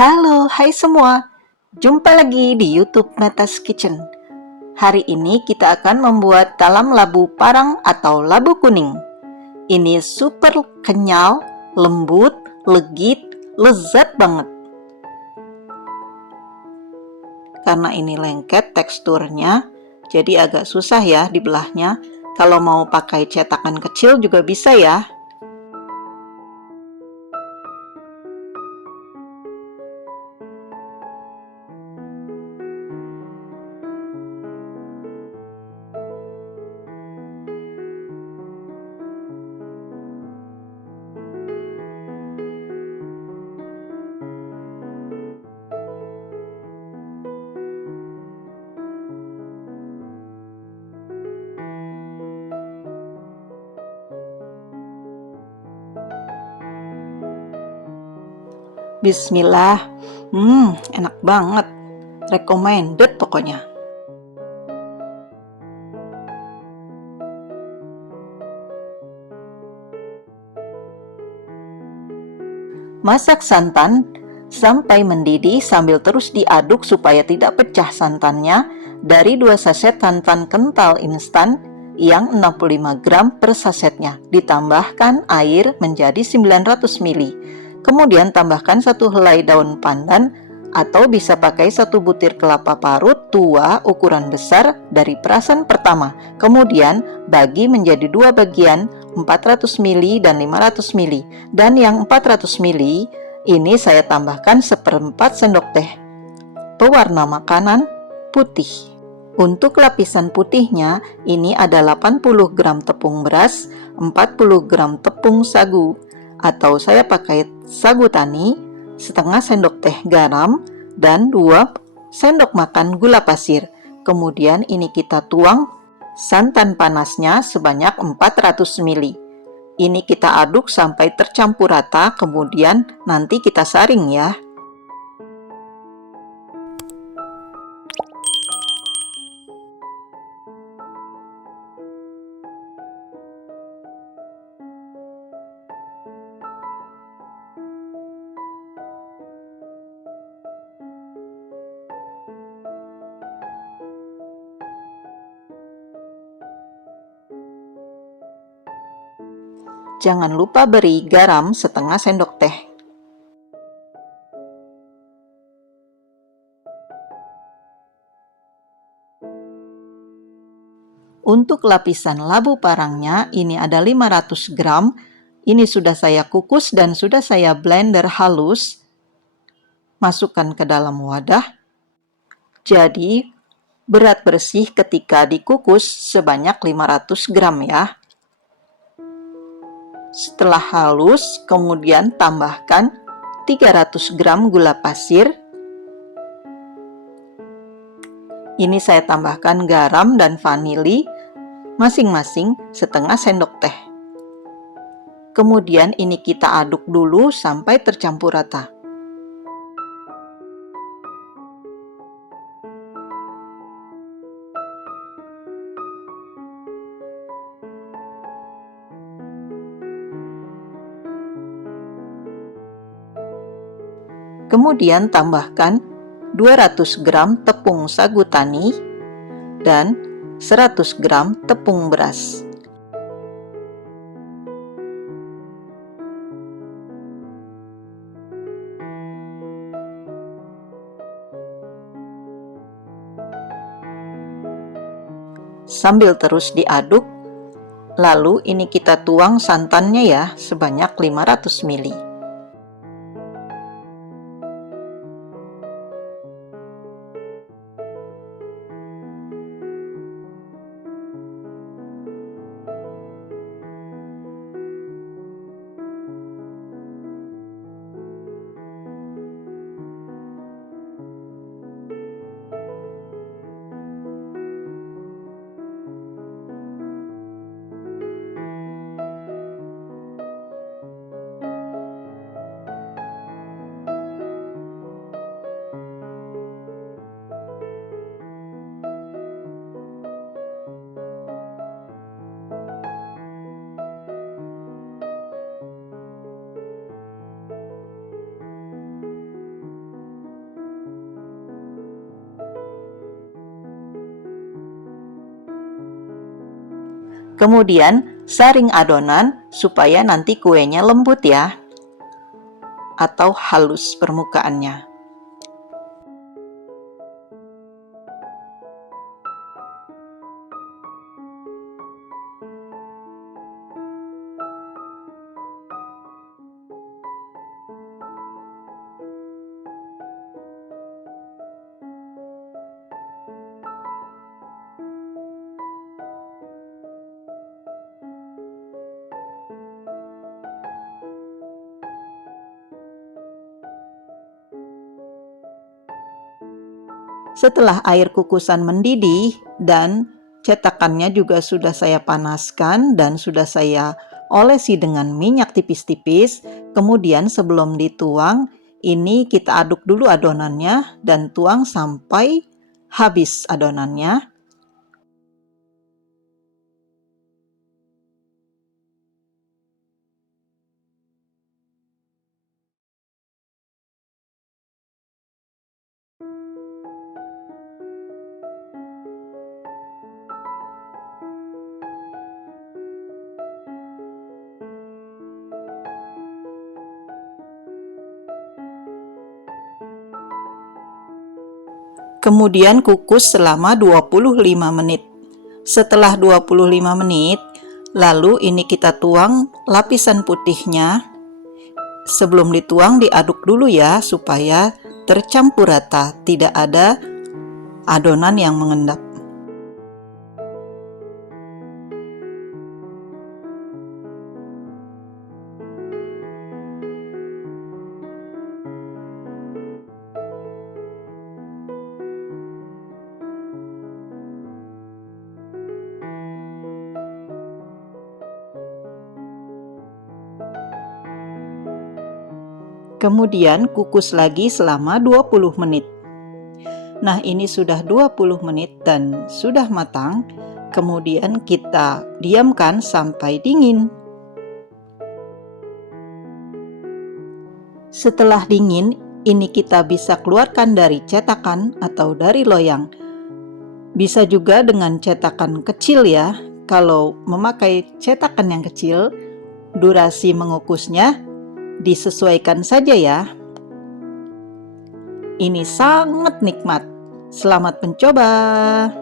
Halo, hai semua. Jumpa lagi di YouTube Metas Kitchen. Hari ini kita akan membuat talam labu parang atau labu kuning. Ini super kenyal, lembut, legit, lezat banget. Karena ini lengket teksturnya, jadi agak susah ya dibelahnya. Kalau mau pakai cetakan kecil juga bisa ya. Bismillah. Enak banget. Recommended pokoknya. Masak santan sampai mendidih sambil terus diaduk supaya tidak pecah santannya dari 2 saset santan kental instan yang 65 gram per sasetnya. Ditambahkan air menjadi 900 ml. Kemudian tambahkan 1 helai daun pandan atau bisa pakai 1 butir kelapa parut tua ukuran besar dari perasan pertama. Kemudian bagi menjadi 2 bagian, 400 ml dan 500 ml. Dan yang 400 ml ini saya tambahkan 1/4 sendok teh pewarna makanan putih. Untuk lapisan putihnya, ini ada 80 gram tepung beras, 40 gram tepung sagu, atau saya pakai sagu tani, setengah sendok teh garam, dan 2 sendok makan gula pasir. Kemudian ini kita tuang santan panasnya sebanyak 400 ml. Ini kita aduk sampai tercampur rata, kemudian nanti kita saring ya. Jangan lupa beri garam setengah sendok teh. Untuk lapisan labu parangnya, ini ada 500 gram. Ini sudah saya kukus dan sudah saya blender halus. Masukkan ke dalam wadah. Jadi, berat bersih ketika dikukus sebanyak 500 gram ya. Setelah halus, kemudian tambahkan 300 gram gula pasir. Ini saya tambahkan garam dan vanili masing-masing setengah sendok teh. Kemudian ini kita aduk dulu sampai tercampur rata. Kemudian tambahkan 200 gram tepung sagu tani dan 100 gram tepung beras. Sambil terus diaduk, lalu ini kita tuang santannya ya sebanyak 500 ml. Kemudian saring adonan supaya nanti kuenya lembut ya, atau halus permukaannya. Setelah air kukusan mendidih dan cetakannya juga sudah saya panaskan dan sudah saya olesi dengan minyak tipis-tipis, kemudian sebelum dituang, ini kita aduk dulu adonannya dan tuang sampai habis adonannya. Kemudian kukus selama 25 menit. Setelah 25 menit, lalu ini kita tuang lapisan putihnya. Sebelum dituang diaduk dulu ya supaya tercampur rata, tidak ada adonan yang mengendap. Kemudian kukus lagi selama 20 menit. Nah, ini sudah 20 menit dan sudah matang. Kemudian kita diamkan sampai dingin. Setelah dingin, ini kita bisa keluarkan dari cetakan atau dari loyang. Bisa juga dengan cetakan kecil ya. Kalau memakai cetakan yang kecil, durasi mengukusnya disesuaikan saja ya. Ini sangat nikmat. Selamat mencoba.